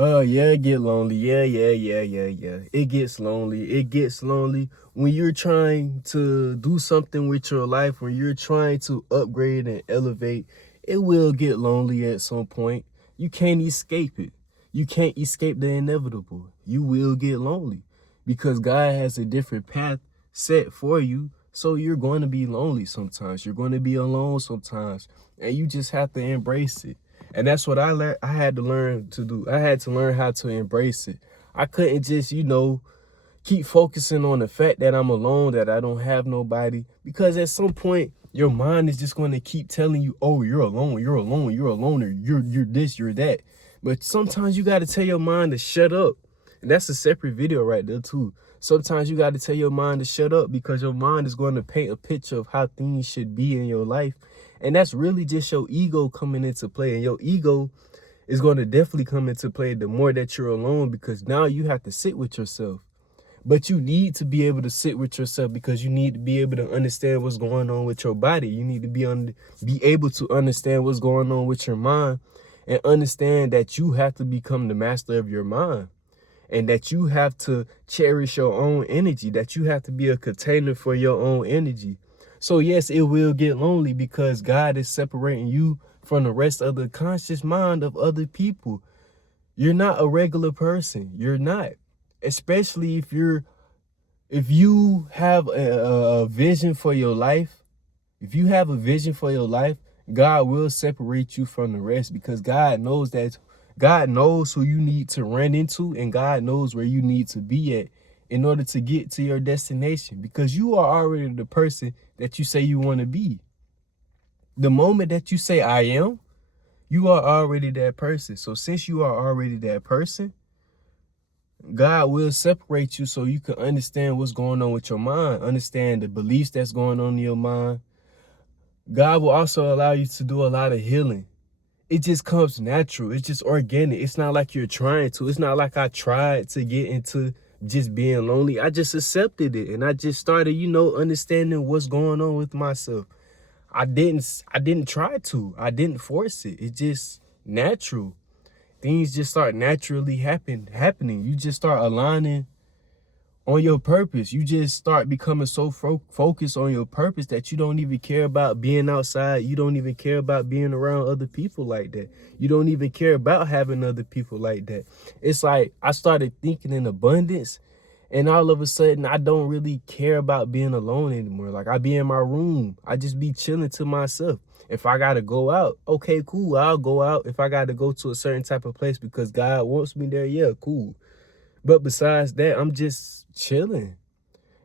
Oh, yeah, it get lonely. Yeah. It gets lonely. It gets lonely when you're trying to do something with your life, when you're trying to upgrade and elevate. It will get lonely at some point. You can't escape it. You can't escape the inevitable. You will get lonely because God has a different path set for you. So you're going to be lonely sometimes. You're going to be alone sometimes. And you just have to embrace it. And that's what I learned. I had to learn to do. I had to learn how to embrace it. I couldn't just, keep focusing on the fact that I'm alone, that I don't have nobody. Because at some point, your mind is just going to keep telling you, oh, you're alone, you're alone, you're a loner, you're this, you're that. But sometimes you got to tell your mind to shut up. And that's a separate video right there too. Sometimes you got to tell your mind to shut up because your mind is going to paint a picture of how things should be in your life. And that's really just your ego coming into play. And your ego is going to definitely come into play the more that you're alone, because now you have to sit with yourself. But you need to be able to sit with yourself because you need to be able to understand what's going on with your body. You need to be able to understand what's going on with your mind and understand that you have to become the master of your mind, and that you have to cherish your own energy, that you have to be a container for your own energy. So yes, it will get lonely because God is separating you from the rest of the conscious mind of other people. You're not a regular person. You're not. Especially if you have a vision for your life, if you have a vision for your life, God will separate you from the rest because God knows who you need to run into, and God knows where you need to be at in order to get to your destination, because you are already the person that you say you want to be. The moment that you say I am, you are already that person. So since you are already that person, God will separate you so you can understand what's going on with your mind, understand the beliefs that's going on in your mind. God will also allow you to do a lot of healing. It just comes natural. It's just organic. It's not like you're trying to. It's not like I tried to get into just being lonely. I just accepted it, and I just started, understanding what's going on with myself. I didn't try to. I didn't force it. It's just natural. Things just start naturally happening. You just start aligning on your purpose. You just start becoming so focused on your purpose that you don't even care about being outside. You don't even care about being around other people like that. You don't even care about having other people like that. It's like I started thinking in abundance, and all of a sudden I don't really care about being alone anymore. Like I be in my room. I just be chilling to myself. If I got to go out, okay, cool. I'll go out. If I got to go to a certain type of place because God wants me there, yeah, cool. But besides that, I'm just chilling.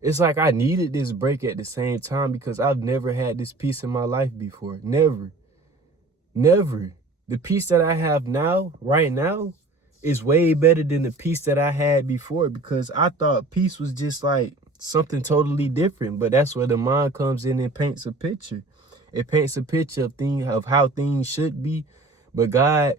It's like I needed this break at the same time because I've never had this peace in my life before. Never. Never. The peace that I have now, right now, is way better than the peace that I had before, because I thought peace was just like something totally different. But that's where the mind comes in and paints a picture. It paints a picture of how things should be. But God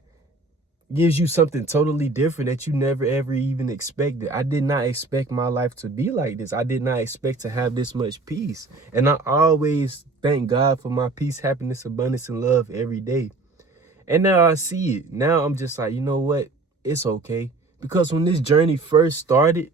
gives you something totally different that you never ever even expected. I did not expect my life to be like this. I did not expect to have this much peace. And I always thank God for my peace, happiness, abundance, and love every day. And now I see it. Now I'm just like, you know what? It's okay. Because when this journey first started,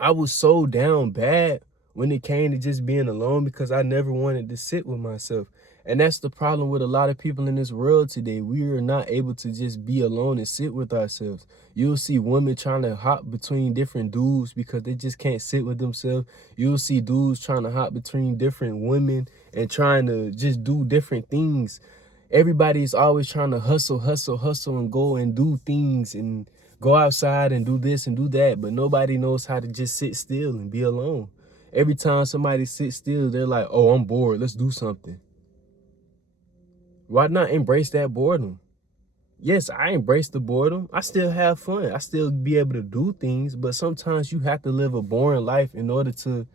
I was so down bad when it came to just being alone because I never wanted to sit with myself. And that's the problem with a lot of people in this world today. We are not able to just be alone and sit with ourselves. You'll see women trying to hop between different dudes because they just can't sit with themselves. You'll see dudes trying to hop between different women and trying to just do different things. Everybody's always trying to hustle, and go and do things and go outside and do this and do that. But nobody knows how to just sit still and be alone. Every time somebody sits still, they're like, oh, I'm bored. Let's do something. Why not embrace that boredom? Yes, I embrace the boredom. I still have fun. I still be able to do things. But sometimes you have to live a boring life in order to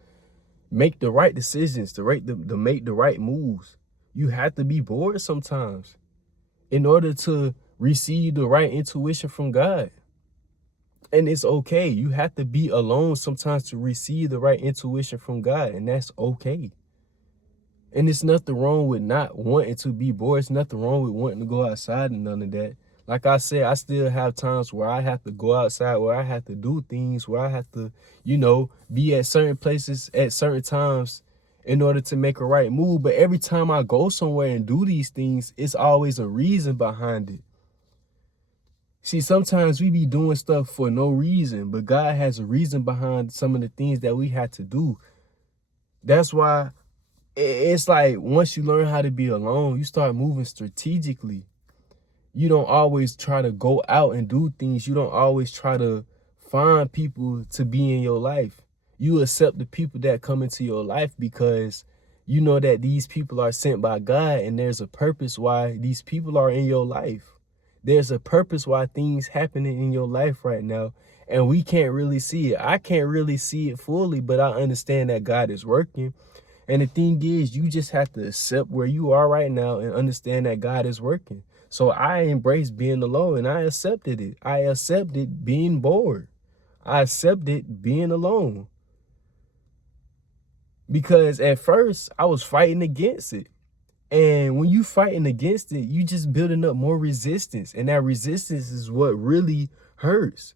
make the right decisions, to make the right moves. You have to be bored sometimes in order to receive the right intuition from God. And it's okay. You have to be alone sometimes to receive the right intuition from God, and that's okay. And it's nothing wrong with not wanting to be bored. It's nothing wrong with wanting to go outside and none of that. Like I said, I still have times where I have to go outside, where I have to do things, where I have to, be at certain places at certain times in order to make a right move. But every time I go somewhere and do these things, it's always a reason behind it. See, sometimes we be doing stuff for no reason, but God has a reason behind some of the things that we had to do. That's why it's like once you learn how to be alone, you start moving strategically. You don't always try to go out and do things. You don't always try to find people to be in your life. You accept the people that come into your life because you know that these people are sent by God, and there's a purpose why these people are in your life. There's a purpose why things happening in your life right now, and we can't really see it. I can't really see it fully, but I understand that God is working. And the thing is, you just have to accept where you are right now and understand that God is working. So I embraced being alone, and I accepted it. I accepted being bored. I accepted being alone. Because at first I was fighting against it. And when you fighting against it, you just building up more resistance. And that resistance is what really hurts.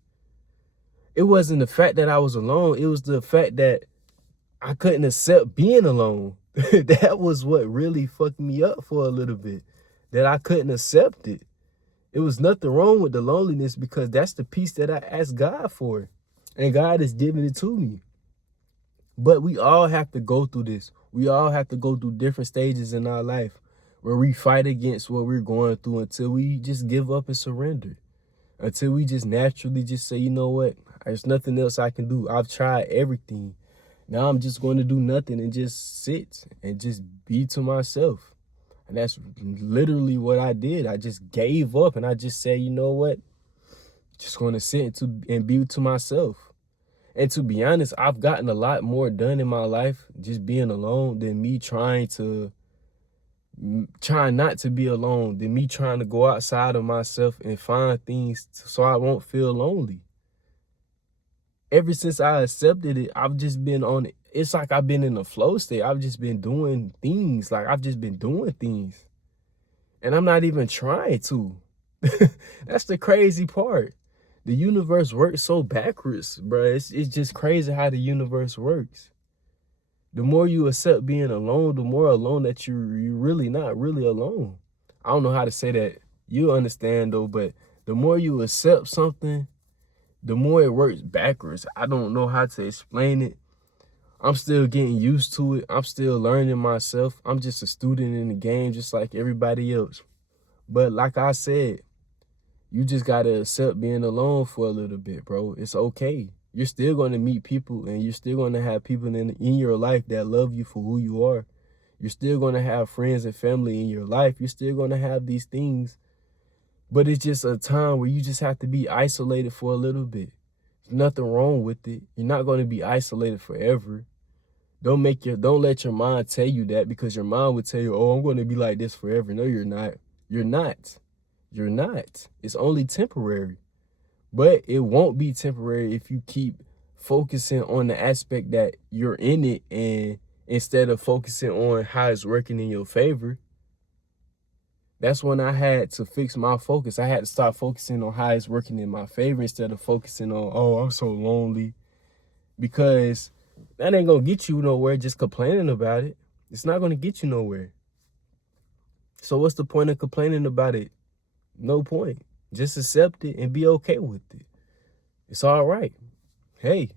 It wasn't the fact that I was alone. It was the fact that I couldn't accept being alone. That was what really fucked me up for a little bit. That I couldn't accept it. It was nothing wrong with the loneliness because that's the peace that I asked God for. And God is giving it to me. But we all have to go through this. We all have to go through different stages in our life where we fight against what we're going through until we just give up and surrender. Until we just naturally just say, you know what? There's nothing else I can do. I've tried everything. Now I'm just going to do nothing and just sit and just be to myself. And that's literally what I did. I just gave up and I just said, you know what? Just going to sit and be to myself. And to be honest, I've gotten a lot more done in my life just being alone than me trying not to be alone, than me trying to go outside of myself and find things so I won't feel lonely. Ever since I accepted it, I've just been on it. It's like I've been in a flow state. I've just been doing things. Like I've just been doing things. And I'm not even trying to. That's the crazy part. The universe works so backwards, bro. It's just crazy how the universe works. The more you accept being alone, the more alone that you're really not really alone. I don't know how to say that. You understand though, but the more you accept something, the more it works backwards. I don't know how to explain it. I'm still getting used to it. I'm still learning myself. I'm just a student in the game, just like everybody else. But like I said, you just got to accept being alone for a little bit, bro. It's okay. You're still going to meet people and you're still going to have people in your life that love you for who you are. You're still going to have friends and family in your life. You're still going to have these things. But it's just a time where you just have to be isolated for a little bit. There's nothing wrong with it. You're not going to be isolated forever. Don't let your mind tell you that, because your mind would tell you, oh, I'm going to be like this forever. No, you're not. You're not. You're not. It's only temporary. But it won't be temporary if you keep focusing on the aspect that you're in it, and instead of focusing on how it's working in your favor. That's when I had to fix my focus. I had to start focusing on how it's working in my favor instead of focusing on, oh, I'm so lonely. Because that ain't going to get you nowhere just complaining about it. It's not going to get you nowhere. So what's the point of complaining about it? No point. Just accept it and be okay with it. It's all right. Hey,